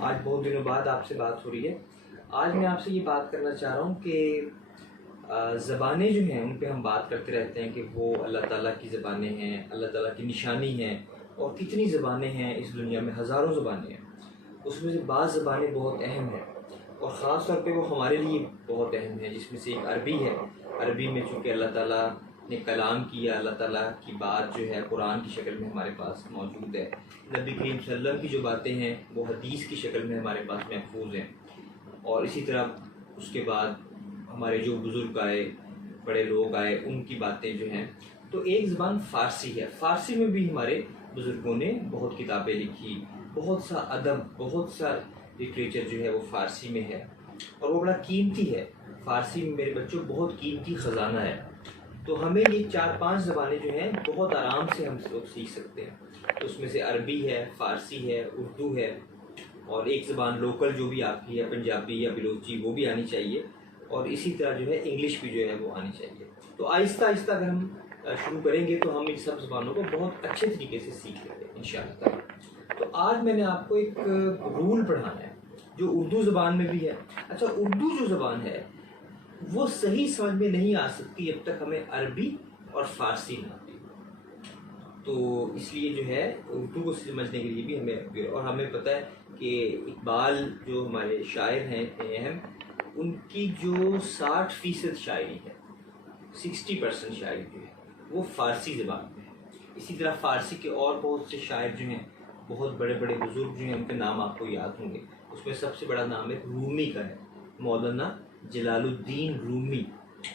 آج بہت دنوں بعد آپ سے بات ہو رہی ہے. آج میں آپ سے یہ بات کرنا چاہ رہا ہوں کہ زبانیں جو ہیں ان پہ ہم بات کرتے رہتے ہیں کہ وہ اللہ تعالیٰ کی زبانیں ہیں, اللہ تعالیٰ کی نشانی ہیں, اور کتنی زبانیں ہیں اس دنیا میں, ہزاروں زبانیں ہیں. اس میں سے بعض زبانیں بہت اہم ہیں اور خاص طور پہ وہ ہمارے لیے بہت اہم ہیں, جس میں سے ایک عربی ہے. عربی میں چونکہ اللہ تعالیٰ نے کلام کیا, اللہ تعالیٰ کی بات جو ہے قرآن کی شکل میں ہمارے پاس موجود ہے. نبی کریم صلی اللہ علیہ وسلم کی جو باتیں ہیں وہ حدیث کی شکل میں ہمارے پاس محفوظ ہیں. اور اسی طرح اس کے بعد ہمارے جو بزرگ آئے, بڑے لوگ آئے, ان کی باتیں جو ہیں. تو ایک زبان فارسی ہے. فارسی میں بھی ہمارے بزرگوں نے بہت کتابیں لکھی, بہت سا ادب, بہت سا لٹریچر جو ہے وہ فارسی میں ہے, اور وہ بڑا قیمتی ہے. فارسی میں میرے بچوں بہت قیمتی خزانہ ہے. تو ہمیں یہ 4-5 زبانیں جو ہیں بہت آرام سے ہم لوگ سیکھ سکتے ہیں. اس میں سے عربی ہے, فارسی ہے, اردو ہے, اور ایک زبان لوکل جو بھی آپ کی ہے پنجابی یا بلوچی وہ بھی آنی چاہیے, اور اسی طرح جو ہے انگلش بھی جو ہے وہ آنی چاہیے. تو آہستہ آہستہ اگر ہم شروع کریں گے تو ہم ان سب زبانوں کو بہت اچھے طریقے سے سیکھ لیں گے انشاءاللہ تعالیٰ. تو آج میں نے آپ کو ایک رول پڑھانا ہے جو اردو زبان میں بھی ہے. اچھا, اردو جو زبان ہے وہ صحیح سمجھ میں نہیں آ سکتی جب تک ہمیں عربی اور فارسی نہ آتی. تو اس لیے جو ہے اردو کو سمجھنے کے لیے بھی ہمیں, اور ہمیں پتہ ہے کہ اقبال جو ہمارے شاعر ہیں اہم, ان کی جو 60% شاعری ہے, 60% شاعری جو ہے وہ فارسی زبان میں ہے. اسی طرح فارسی کے اور بہت سے شاعر جو ہیں, بہت بڑے بڑے بزرگ جو ہیں, ان کے نام آپ کو یاد ہوں گے. اس میں سب سے بڑا نام ہے رومی کا ہے, مولانا جلال الدین رومی.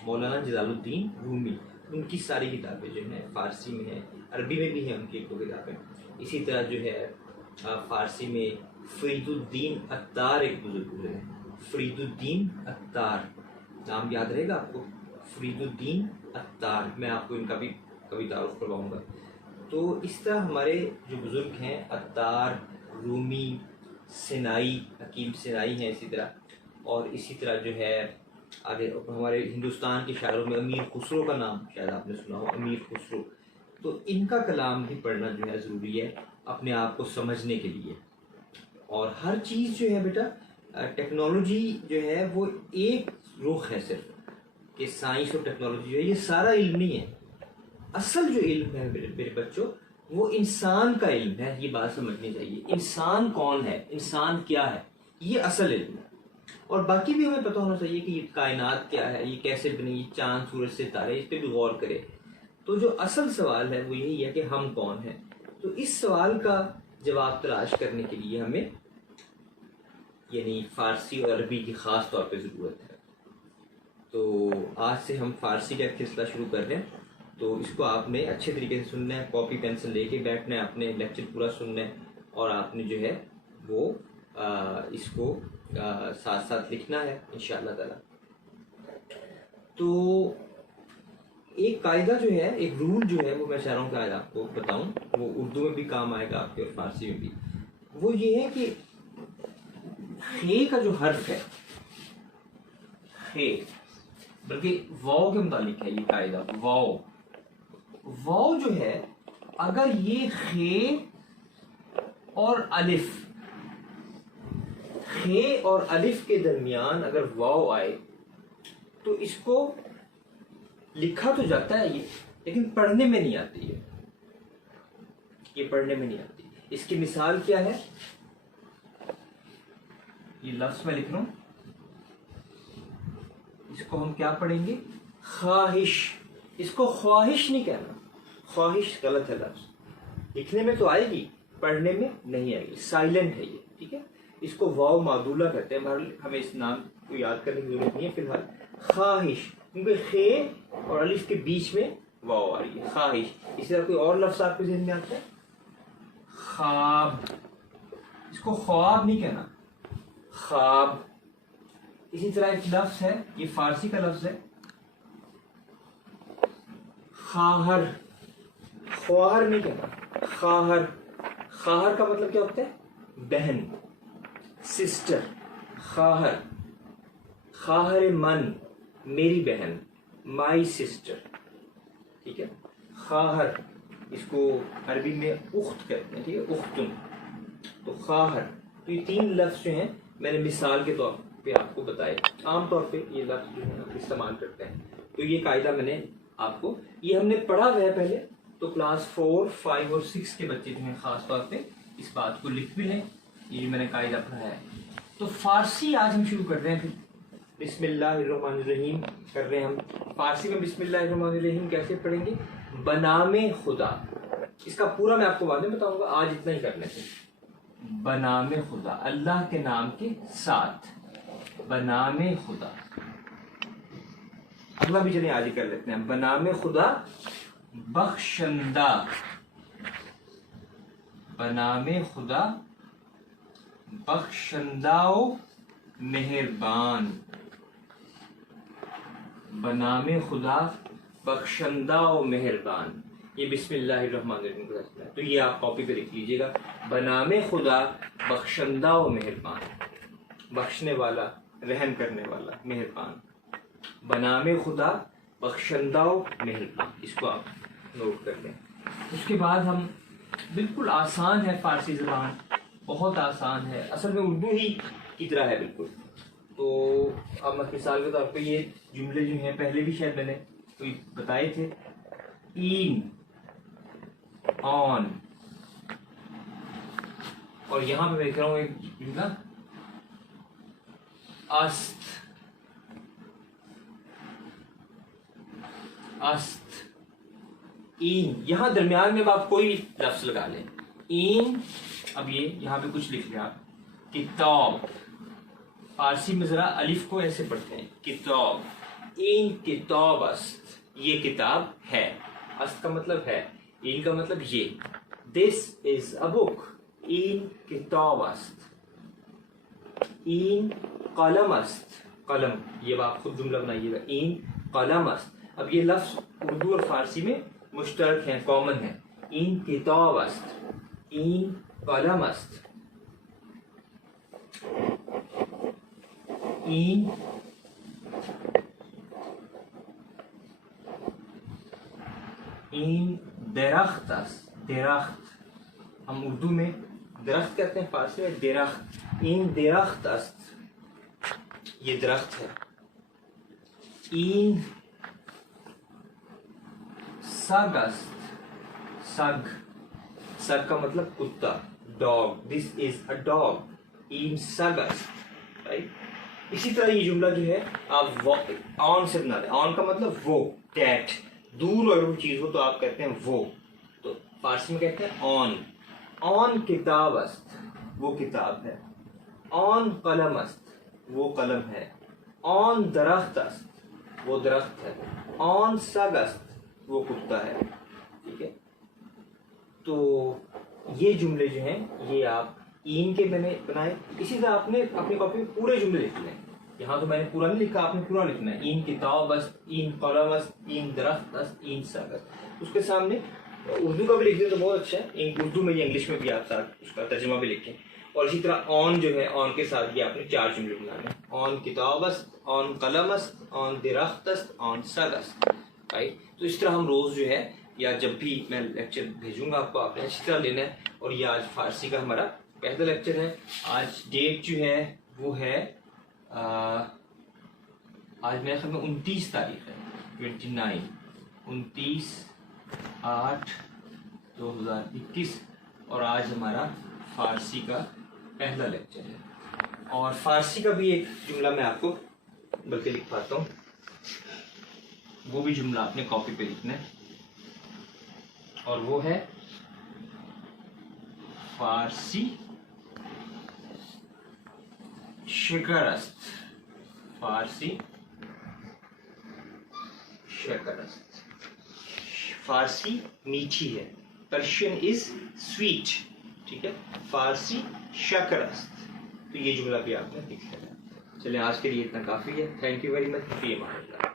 مولانا جلال الدین رومی, ان کی ساری کتابیں جو ہیں فارسی میں ہیں, عربی میں بھی ہیں ان کی 1-2 کتابیں. اسی طرح جو ہے فارسی میں فرید الدین عطار ایک بزرگ ہوئے ہیں. فرید الدین عطار نام یاد رہے گا آپ کو, فرید الدین عطار. میں آپ کو ان کا بھی کبھی تعارف کرواؤں گا. تو اس طرح ہمارے جو بزرگ ہیں عطار, رومی, سنائی, حکیم سنائی ہیں اسی طرح. اور اسی طرح جو ہے آگے ہمارے ہندوستان کے شاعروں میں امیر خسرو کا نام شاید آپ نے سنا ہو, امیر خسرو. تو ان کا کلام بھی پڑھنا جو ہے ضروری ہے اپنے آپ کو سمجھنے کے لیے. اور ہر چیز جو ہے بیٹا, ٹیکنالوجی جو ہے وہ ایک رخ ہے صرف, کہ سائنس اور ٹیکنالوجی جو ہے یہ سارا علم نہیں ہے. اصل جو علم ہے میرے بچوں وہ انسان کا علم ہے. یہ بات سمجھنی چاہیے, انسان کون ہے, انسان کیا ہے, یہ اصل علم ہے. اور باقی بھی ہمیں پتہ ہونا چاہیے کہ یہ کائنات کیا ہے, یہ کیسے بنی, یہ چاند, سورج, ستارے, اس پہ بھی غور کرے. تو جو اصل سوال ہے وہ یہی ہے کہ ہم کون ہیں. تو اس سوال کا جواب تلاش کرنے کے لیے ہمیں یعنی فارسی اور عربی کی خاص طور پہ ضرورت ہے. تو آج سے ہم فارسی کا ایک سلسلہ شروع کر رہے ہیں. تو اس کو آپ نے اچھے طریقے سے سننا ہے, کاپی پینسل لے کے بیٹھنا ہے, اپنے لیکچر پورا سننا ہے, اور آپ نے جو ہے وہ اس کو ساتھ ساتھ لکھنا ہے انشاءاللہ تعالی. تو ایک قاعدہ جو ہے, ایک رول جو ہے وہ میں چاہ رہا ہوں کہ آج آپ کو بتاؤں, وہ اردو میں بھی کام آئے گا آپ کے اور فارسی میں بھی. وہ یہ ہے کہ خے کا جو حرف ہے, خے بلکہ واو کے متعلق ہے یہ قاعدہ. واو جو ہے اگر یہ خے اور الف, خے اور الف کے درمیان اگر واو آئے تو اس کو لکھا تو جاتا ہے یہ, لیکن پڑھنے میں نہیں آتی ہے. یہ پڑھنے میں نہیں آتی. اس کی مثال کیا ہے, یہ لفظ میں لکھ رہا ہوں, اس کو ہم کیا پڑھیں گے, خواہش. اس کو خواہش نہیں کہنا, خواہش غلط ہے لفظ. لکھنے میں تو آئے گی, پڑھنے میں نہیں آئے گی, سائلنٹ ہے یہ, ٹھیک ہے. اس کو واو معدولہ کہتے ہیں. ہمیں اس نام کو یاد کرنے کی ضرورت نہیں ہے فی الحال. خواہش, کیونکہ خے اور الف کے بیچ میں واو آ رہی ہے, خواہش. اسی طرح کوئی اور لفظ آپ کے ذہن میں آتا ہے, خواب. اس کو خواب نہیں کہنا, خواب. اسی طرح ایک لفظ ہے, یہ فارسی کا لفظ ہے, خواہر. خواہر نہیں کہنا, خواہر. خواہر کا مطلب کیا ہوتا ہے, بہن, سسٹر. خواہر, خواہر من, میری بہن, مائی سسٹر, ٹھیک ہے. خواہر, اس کو عربی میں اخت کہتے ہیں, ٹھیک ہے, اختن. تو خواہر. تو یہ 3 لفظ جو ہیں میں نے مثال کے طور پہ آپ کو بتائے. عام طور پہ یہ لفظ جو ہے استعمال کرتے ہیں. تو یہ قاعدہ میں نے آپ کو, یہ ہم نے پڑھا ہوا ہے پہلے, تو کلاس 4, 5 اور 6 کے بچے جو ہیں خاص طور پہ اس بات کو لکھ بھی لیں. یہ جو میں نے قاعدہ پڑھا ہے. تو فارسی آج ہم شروع کر رہے ہیں. پھر بسم اللہ الرحمن الرحیم کر رہے ہیں ہم. فارسی میں بسم اللہ الرحمن الرحیم کیسے پڑھیں گے؟ بنام خدا. اس کا پورا میں آپ کو بعد میں بتاؤں گا, آج اتنا ہی کر لیتے ہیں. بنام خدا, اللہ کے نام کے ساتھ. بنام خدا. اگلا بھی چلیں آج ہی کر لیتے ہیں. بنام خدا بخشندہ. بنام خدا بخشندہ و مہربان. بنام خدا بخشندہ و مہربان. یہ بسم اللہ الرحمن الرحیم کا ہے. تو یہ آپ کاپی پہ لکھ لیجیے گا. بنام خدا بخشندہ و مہربان. بخشنے والا, رحم کرنے والا, مہربان. بنام خدا بخشندہ و مہربان. اس کو آپ نوٹ کر لیں. اس کے بعد ہم, بالکل آسان ہے فارسی زبان, بہت آسان ہے, اصل میں اردو ہی کی طرح ہے بالکل. تو اب مثال کے طور پہ یہ جملے جو ہیں پہلے بھی شاید میں نے کوئی بتائے تھے. این, آن, اور یہاں پہ میں دیکھ رہا ہوں ایک جملہ است. است, این. یہاں درمیان میں آپ کوئی بھی لفظ لگا لیں. این. اب یہ یہاں پہ کچھ لکھ لیں آپ. کتاب. فارسی میں ذرا الف کو ایسے پڑھتے ہیں, کتاب. این کتاب است. یہ کتاب ہے. است کا مطلب ہے, این کا مطلب یہ. This is a book. این کتاب است. این قلم است. قلم, یہ آپ خود جملہ بنائیے گا. این قلم است. اب یہ لفظ اردو اور فارسی میں مشترک ہیں, کامن ہیں. این کتاب است. این قلم است. این این درخت است. درخت, ہم اردو میں درخت کہتے ہیں, فارسی میں درخت. این درخت است. یہ درخت ہے. این سگ است. سگ, سگ کا مطلب کتا, dog. This is a dog. این سگ است. اسی طرح یہ جملہ جو ہے آپ آن سے بنا دیں. آن کا مطلب وہ, کیٹ. دور اگر وہ چیز ہو تو آپ کہتے ہیں وہ, تو فارسی میں کہتے ہیں آن. آن کتاب است. وہ کتاب ہے. آن قلم است. وہ قلم ہے. آن درخت است. وہ درخت ہے. آن سگ است. وہ کتا ہے. ٹھیک ہے. تو یہ جملے جو ہیں یہ آپ این کے میں نے بنائے. اسی طرح آپ نے اپنی کاپی میں پورے جملے لکھ لیں. یہاں تو میں نے پورا نہیں لکھا, آپ نے پورا لکھنا ہے. این کتاب است. این قلم است. این درخت است. این سگ است. اس کے سامنے اردو کا بھی لکھ دیں تو بہت اچھا ہے. اردو میں یا انگلش میں بھی آپ ساتھ اس کا ترجمہ بھی لکھیں. اور اسی طرح آن جو ہے, آن کے ساتھ یہ آپ نے 4 جملے بنانے ہیں. آن کتاب است. آن قلم است. آن درخت است. آن سگ است. رائٹ. تو اس طرح ہم روز جو ہے یا جب بھی میں لیکچر بھیجوں گا آپ کو, آپ نے اچھی طرح لینا ہے. اور یہ آج فارسی کا ہمارا پہلا لیکچر ہے. آج ڈیٹ جو ہے وہ ہے, آج میرے خیال میں 29 تاریخ ہے, 29/8/2021, اور آج ہمارا فارسی کا پہلا لیکچر ہے. اور فارسی کا بھی ایک جملہ میں آپ کو بلکہ لکھ پاتا ہوں, وہ بھی جملہ آپ نے کاپی پہ لکھنا ہے, اور وہ ہے فارسی شکر است. فارسی شکر است. فارسی میٹھی ہے. پرشین از سویٹ. ٹھیک ہے. فارسی شکر است. تو یہ جملہ بھی آپ نے لکھ لینا. چلیں آج کے لیے اتنا کافی ہے. Thank you very much. فی امان اللہ.